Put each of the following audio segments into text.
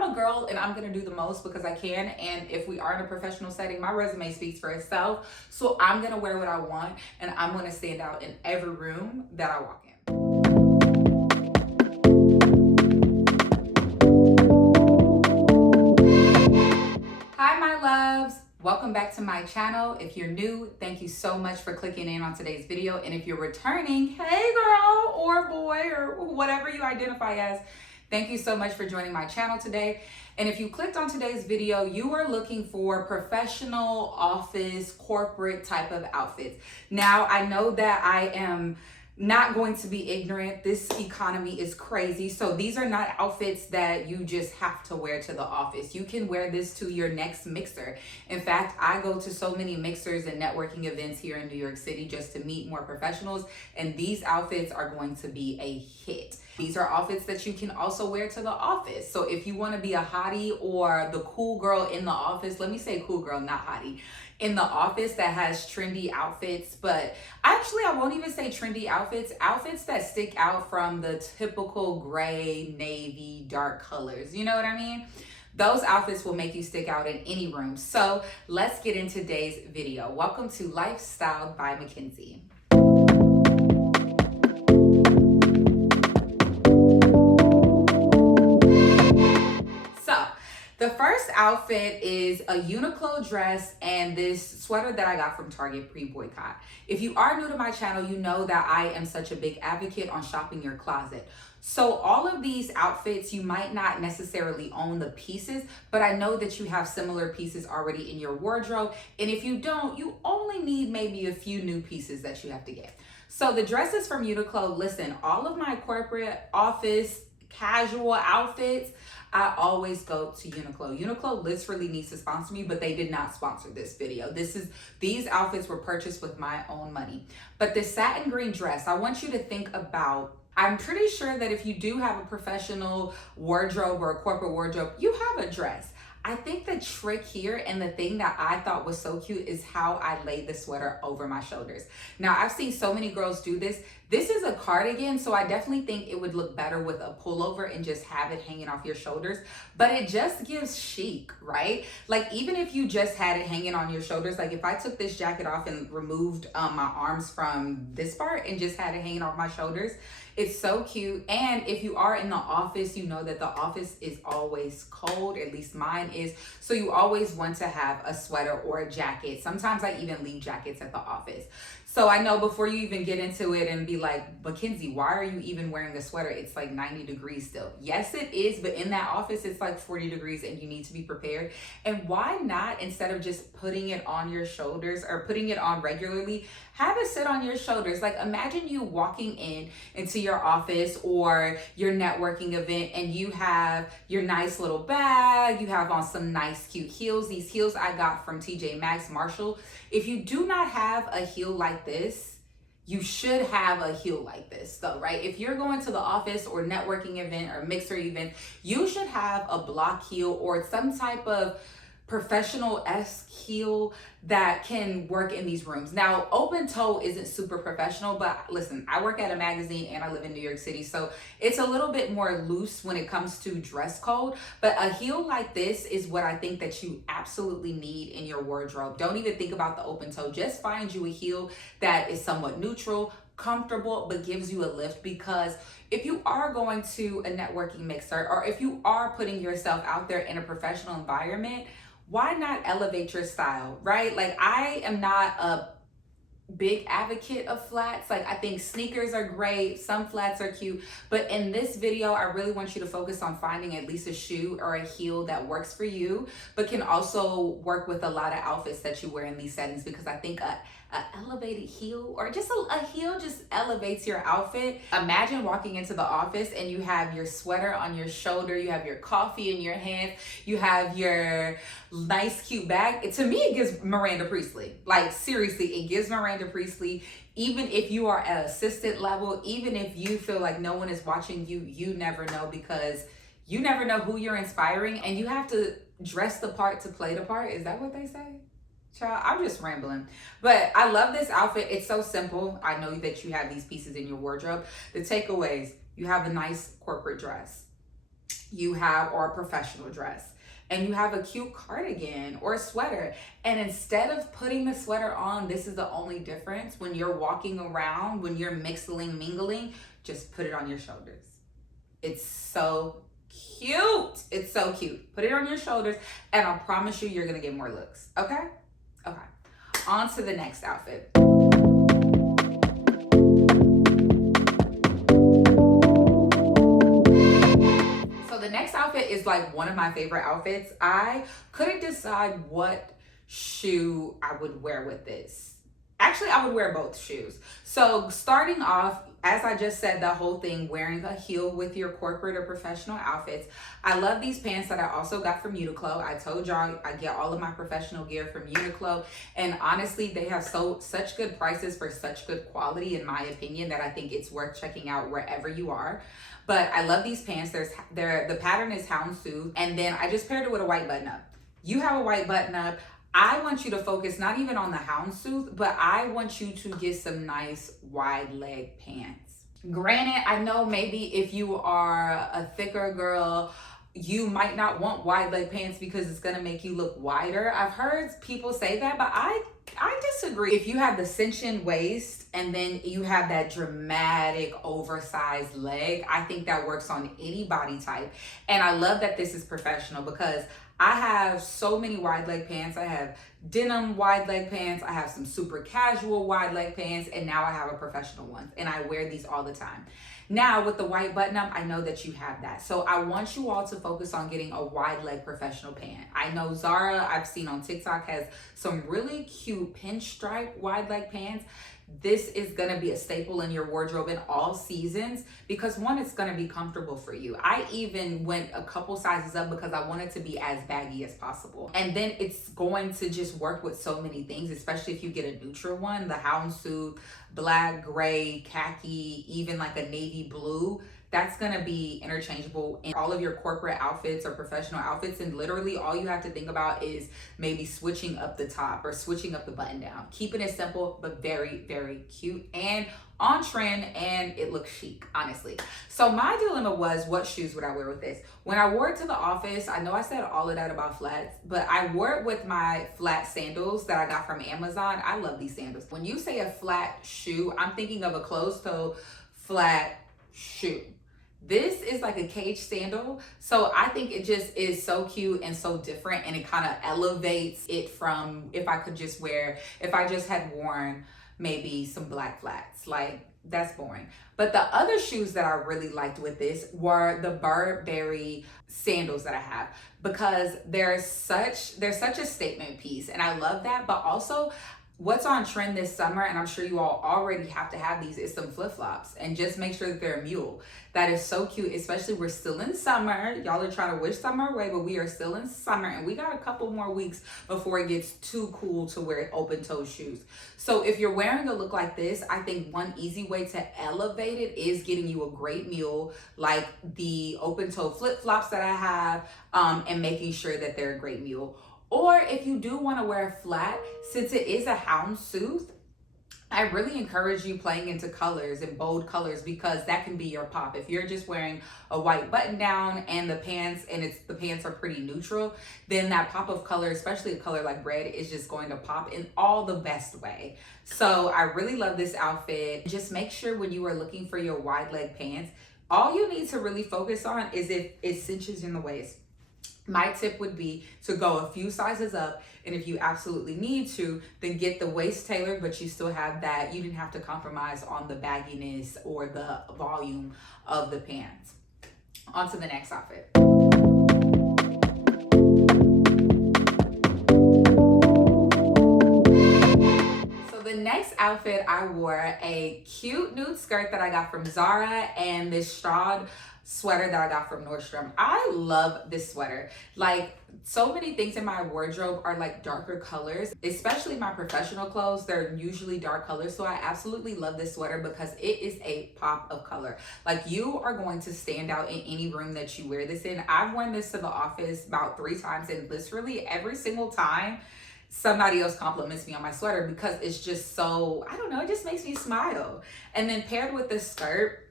I'm a girl and I'm gonna do the most because I can. And if we are in a professional setting, my resume speaks for itself. So I'm gonna wear what I want and I'm gonna stand out in every room that I walk in. Hi, my loves. Welcome back to my channel. If you're new, thank you so much for clicking in on today's video. And if you're returning, hey girl or boy or whatever you identify as, thank you so much for joining my channel today. And if you clicked on today's video, you are looking for professional office, corporate type of outfits. Now, I know that I am not going to be ignorant. This economy is crazy. So these are not outfits that you just have to wear to the office. You can wear this to your next mixer. In fact, I go to so many mixers and networking events here in New York City just to meet more professionals. And these outfits are going to be a hit. These are outfits that you can also wear to the office. So if you want to be a hottie or the cool girl in the office, let me say cool girl, not hottie, in the office that has trendy outfits, but actually I won't even say trendy outfits that stick out from the typical gray, navy, dark colors. You know what I mean? Those outfits will make you stick out in any room. So let's get into today's video. Welcome to Lifestyle by Mackenzie. The first outfit is a UNIQLO dress and this sweater that I got from Target pre-boycott. If you are new to my channel, you know that I am such a big advocate on shopping your closet. So all of these outfits, you might not necessarily own the pieces, but I know that you have similar pieces already in your wardrobe. And if you don't, you only need maybe a few new pieces that you have to get. So the dresses from UNIQLO, listen, all of my corporate, office, casual outfits, I always go to UNIQLO. UNIQLO literally needs to sponsor me, but they did not sponsor this video. These outfits were purchased with my own money. But this satin green dress, I want you to think about, I'm pretty sure that if you do have a professional wardrobe or a corporate wardrobe, you have a dress. I think the trick here and the thing that I thought was so cute is how I laid the sweater over my shoulders. Now, I've seen so many girls do this. This is a cardigan, so I definitely think it would look better with a pullover and just have it hanging off your shoulders, but it just gives chic, right? Like even if you just had it hanging on your shoulders, like if I took this jacket off and removed my arms from this part and just had it hanging off my shoulders, it's so cute. And if you are in the office, you know that the office is always cold, at least mine is. So you always want to have a sweater or a jacket. Sometimes I even leave jackets at the office. So I know before you even get into it and be like, Mackenzie, why are you even wearing a sweater? It's like 90 degrees still. Yes, it is, but in that office, it's like 40 degrees and you need to be prepared. And why not, instead of just putting it on your shoulders or putting it on regularly, have it sit on your shoulders. Like imagine you walking into your office or your networking event and you have your nice little bag, you have on some nice cute heels. These heels I got from TJ Maxx, Marshall. If you do not have a heel like this, you should have a heel like this though, right? If you're going to the office or networking event or mixer event, you should have a block heel or some type of professional-esque heel that can work in these rooms. Now, open toe isn't super professional, but listen, I work at a magazine and I live in New York City, so it's a little bit more loose when it comes to dress code, but a heel like this is what I think that you absolutely need in your wardrobe. Don't even think about the open toe. Just find you a heel that is somewhat neutral, comfortable, but gives you a lift, because if you are going to a networking mixer or if you are putting yourself out there in a professional environment, why not elevate your style, right? Like I am not a big advocate of flats. Like I think sneakers are great, some flats are cute, but in this video, I really want you to focus on finding at least a shoe or a heel that works for you, but can also work with a lot of outfits that you wear in these settings, because I think a elevated heel or just a heel just elevates your outfit. Imagine walking into the office and you have your sweater on your shoulder, you have your coffee in your hand, you have your nice cute bag. To me, it gives Miranda Priestly. Like seriously, it gives Miranda Priestly. Even if you are at assistant level, even if you feel like no one is watching you, you never know, because you never know who you're inspiring and you have to dress the part to play the part. Is that what they say? Child, I'm just rambling. But I love this outfit. It's so simple. I know that you have these pieces in your wardrobe. The takeaways, you have a nice corporate dress. you have, or a professional dress, and you have a cute cardigan or a sweater. And instead of putting the sweater on, this is the only difference. When you're walking around, when you're mingling, just put it on your shoulders. It's so cute. It's so cute. Put it on your shoulders, and I promise you're gonna get more looks. Okay? Okay. On to the next outfit. So the next outfit is like one of my favorite outfits. I couldn't decide what shoe I would wear with this. Actually, I would wear both shoes. So starting off, as I just said, the whole thing, wearing a heel with your corporate or professional outfits. I love these pants that I also got from UNIQLO. I told y'all I get all of my professional gear from UNIQLO. And honestly, they have such good prices for such good quality, in my opinion, that I think it's worth checking out wherever you are. But I love these pants. The pattern is houndstooth. And then I just paired it with a white button up. You have a white button up. I want you to focus not even on the houndstooth, but I want you to get some nice wide leg pants. Granted, I know maybe if you are a thicker girl, you might not want wide leg pants because it's gonna make you look wider. I've heard people say that, but I disagree. If you have the cinch-in waist and then you have that dramatic oversized leg, I think that works on any body type. And I love that this is professional because I have so many wide leg pants. I have denim wide leg pants. I have some super casual wide leg pants. And now I have a professional one. And I wear these all the time. Now with the white button up, I know that you have that. So I want you all to focus on getting a wide leg professional pant. I know Zara, I've seen on TikTok, has some really cute pinstripe wide leg pants. This is gonna be a staple in your wardrobe in all seasons because one, it's gonna be comfortable for you. I even went a couple sizes up because I wanted to be as baggy as possible. And then it's going to just work with so many things, especially if you get a neutral one, the houndstooth, black, gray, khaki, even like a navy blue. That's gonna be interchangeable in all of your corporate outfits or professional outfits. And literally all you have to think about is maybe switching up the top or switching up the button down. Keeping it simple, but very, very cute and on trend, and it looks chic, honestly. So my dilemma was, what shoes would I wear with this? When I wore it to the office, I know I said all of that about flats, but I wore it with my flat sandals that I got from Amazon. I love these sandals. When you say a flat shoe, I'm thinking of a closed toe flat shoe. This is like a cage sandal. So I think it just is so cute and so different, and it kind of elevates it from if I just had worn maybe some black flats. Like, that's boring. But the other shoes that I really liked with this were the Burberry sandals that I have, because they're such a statement piece, and I love that. But also, what's on trend this summer, and I'm sure you all already have to have these, is some flip-flops, and just make sure that they're a mule. That is so cute, especially we're still in summer. Y'all are trying to wish summer away, but we are still in summer, and we got a couple more weeks before it gets too cool to wear open-toe shoes. So if you're wearing a look like this, I think one easy way to elevate it is getting you a great mule, like the open-toe flip-flops that I have, and making sure that they're a great mule. Or if you do want to wear flat, since it is a houndstooth, I really encourage you playing into colors and bold colors, because that can be your pop. If you're just wearing a white button down and the pants are pretty neutral, then that pop of color, especially a color like red, is just going to pop in all the best way. So I really love this outfit. Just make sure when you are looking for your wide leg pants, all you need to really focus on is if it cinches in the waist. My tip would be to go a few sizes up, and if you absolutely need to, then get the waist tailored, but you still have that. You didn't have to compromise on the bagginess or the volume of the pants. On to the next outfit. So the next outfit, I wore a cute nude skirt that I got from Zara and this STAUD sweater that I got from Nordstrom. I love this sweater. Like, so many things in my wardrobe are like darker colors, especially my professional clothes. They're usually dark colors. So I absolutely love this sweater because it is a pop of color. Like, you are going to stand out in any room that you wear this in. I've worn this to the office about 3 times, and literally every single time somebody else compliments me on my sweater because it's just so, I don't know, it just makes me smile. And then paired with this skirt,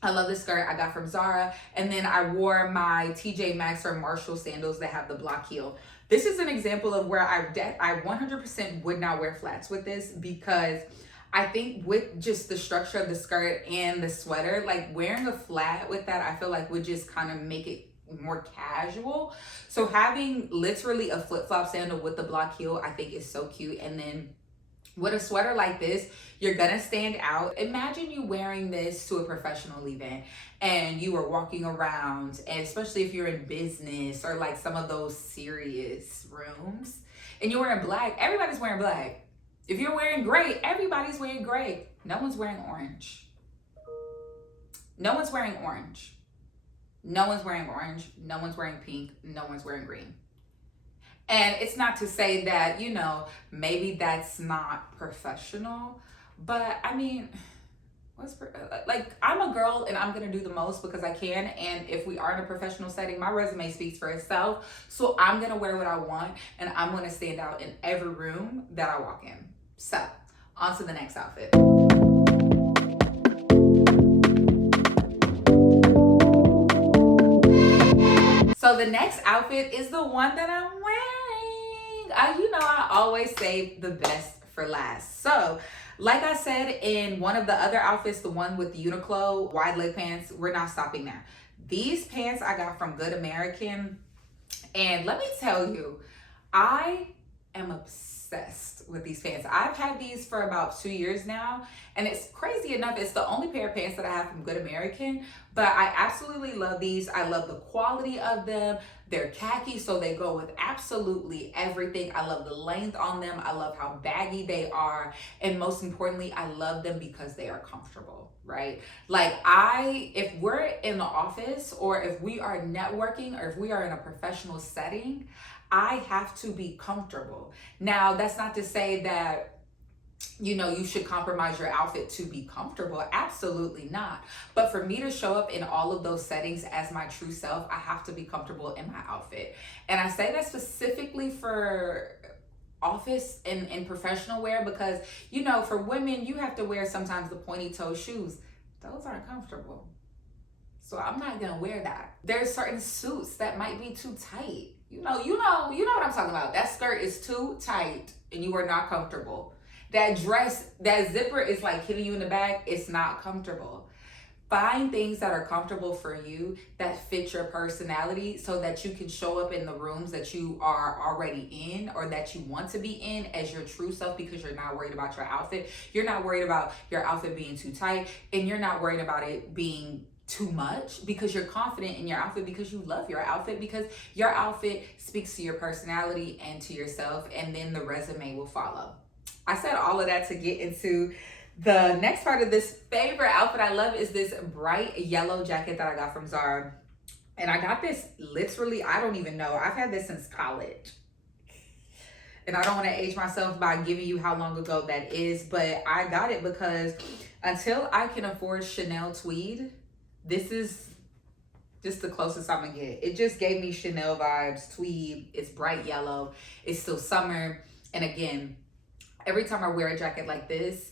I love this skirt I got from Zara. And then I wore my TJ Maxx or Marshall sandals that have the block heel. This is an example of where I 100% would not wear flats with this, because I think with just the structure of the skirt and the sweater, like wearing a flat with that, I feel like would just kind of make it more casual. So having literally a flip-flop sandal with the block heel, I think is so cute. And then with a sweater like this, you're gonna stand out. Imagine you wearing this to a professional event and you are walking around, and especially if you're in business or like some of those serious rooms, and you're wearing black. Everybody's wearing black. If you're wearing gray, everybody's wearing gray. No one's wearing orange. No one's wearing orange. No one's wearing orange. No one's wearing pink. No one's wearing green. And it's not to say that, you know, maybe that's not professional, but I mean, like, I'm a girl and I'm gonna do the most because I can. And if we are in a professional setting, my resume speaks for itself. So I'm gonna wear what I want, and I'm gonna stand out in every room that I walk in. So on to the next outfit. So the next outfit is the one that I'm wearing. You know, I always save the best for last. So like I said in one of the other outfits, the one with the UNIQLO wide leg pants, we're not stopping there. These pants I got from Good American. And let me tell you, I am obsessed with these pants. I've had these for about 2 years now, and it's crazy enough, it's the only pair of pants that I have from Good American, but I absolutely love these. I love the quality of them. They're khaki, so they go with absolutely everything. I love the length on them. I love how baggy they are. And most importantly, I love them because they are comfortable, right? Like if we're in the office, or if we are networking, or if we are in a professional setting, I have to be comfortable. Now, that's not to say that, you know, you should compromise your outfit to be comfortable. Absolutely not. But for me to show up in all of those settings as my true self, I have to be comfortable in my outfit. And I say that specifically for office and professional wear, because, you know, for women, you have to wear sometimes the pointy toe shoes. Those aren't comfortable. So I'm not gonna wear that. There's certain suits that might be too tight. You know what I'm talking about. That skirt is too tight and you are not comfortable. That dress, that zipper is like hitting you in the back. It's not comfortable. Find things that are comfortable for you, that fit your personality, so that you can show up in the rooms that you are already in, or that you want to be in, as your true self, because you're not worried about your outfit. You're not worried about your outfit being too tight, and you're not worried about it being too much, because you're confident in your outfit, because you love your outfit, because your outfit speaks to your personality and to yourself, and then the resume will follow. I said all of that to get into the next part of this favorite outfit I love. Is this bright yellow jacket that I got from Zara. And I got this literally, I don't even know. I've had this since college. And I don't want to age myself by giving you how long ago that is, but I got it because until I can afford Chanel tweed, this is just the closest I'm gonna get. It just gave me Chanel vibes, tweed. It's bright yellow. It's still summer. And again, every time I wear a jacket like this,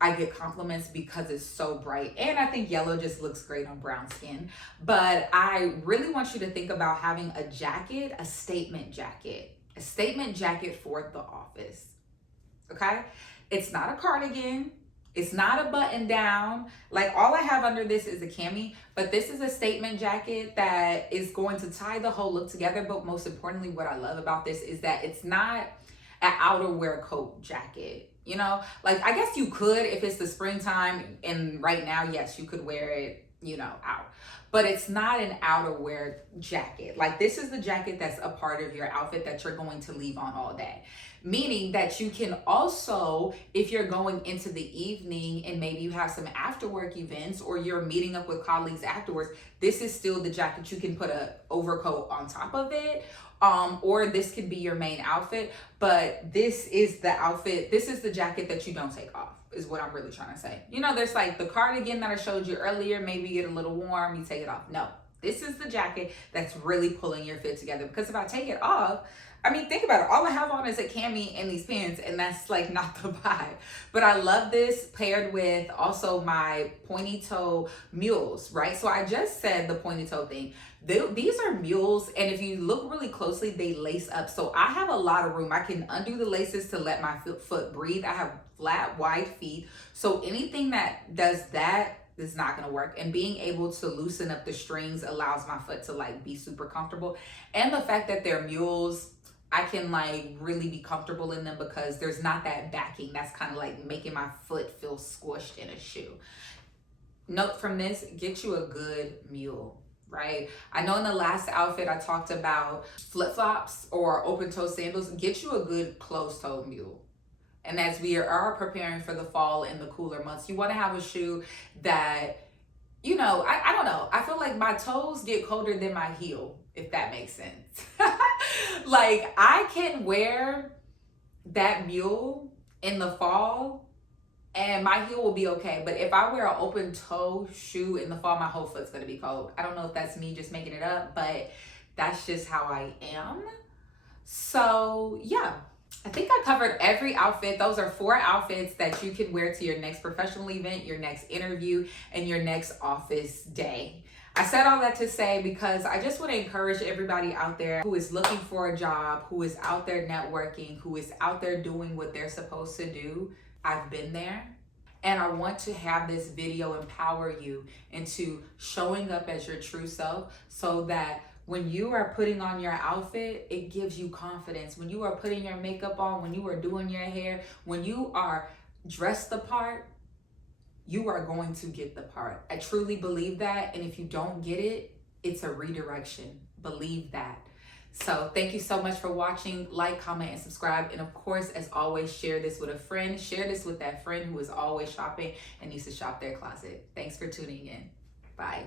I get compliments because it's so bright. And I think yellow just looks great on brown skin. But I really want you to think about having a jacket, a statement jacket for the office, okay? It's not a cardigan. It's not a button down. Like, all I have under this is a cami, but this is a statement jacket that is going to tie the whole look together. But most importantly, what I love about this is that it's not an outerwear coat jacket. You know, like, I guess you could if it's the springtime, and right now, yes, you could wear it, you know, out. But it's not an outerwear jacket. Like, this is the jacket that's a part of your outfit that you're going to leave on all day. Meaning that you can also, if you're going into the evening and maybe you have some after work events, or you're meeting up with colleagues afterwards, this is still the jacket. You can put an overcoat on top of it. Or this could be your main outfit, but this is the outfit. This is the jacket that you don't take off, is what I'm really trying to say. You know, there's like the cardigan that I showed you earlier. Maybe you get a little warm, you take it off. No, This is the jacket that's really pulling your fit together. Because if I take it off, I mean, think about it. All I have on is a cami and these pants, and that's like not the vibe. But I love this paired with also my pointy toe mules, right? So I just said the pointy toe thing. These are mules, and if you look really closely, they lace up. So I have a lot of room. I can undo the laces to let my foot breathe. I have flat, wide feet. So anything that does that is not gonna work. And being able to loosen up the strings allows my foot to like be super comfortable. And the fact that they're mules, I can like really be comfortable in them because there's not that backing that's kind of like making my foot feel squished in a shoe. Note from this, get you a good mule, right? I know in the last outfit I talked about flip-flops or open-toe sandals. Get you a good closed-toe mule. And as we are preparing for the fall and the cooler months, you want to have a shoe that, you know, I don't know. I feel like my toes get colder than my heel, if that makes sense. Like I can wear that mule in the fall and my heel will be okay. But if I wear an open toe shoe in the fall, my whole foot's gonna be cold. I don't know if that's me just making it up, but that's just how I am. So yeah, I think I covered every outfit. Those are 4 outfits that you can wear to your next professional event, your next interview, and your next office day. I said all that to say because I just want to encourage everybody out there who is looking for a job, who is out there networking, who is out there doing what they're supposed to do. I've been there. And I want to have this video empower you into showing up as your true self so that when you are putting on your outfit, it gives you confidence. When you are putting your makeup on, when you are doing your hair, when you are dressed the part, you are going to get the part. I truly believe that. And if you don't get it, it's a redirection. Believe that. So thank you so much for watching. Like, comment, and subscribe. And of course, as always, share this with a friend. Share this with that friend who is always shopping and needs to shop their closet. Thanks for tuning in. Bye.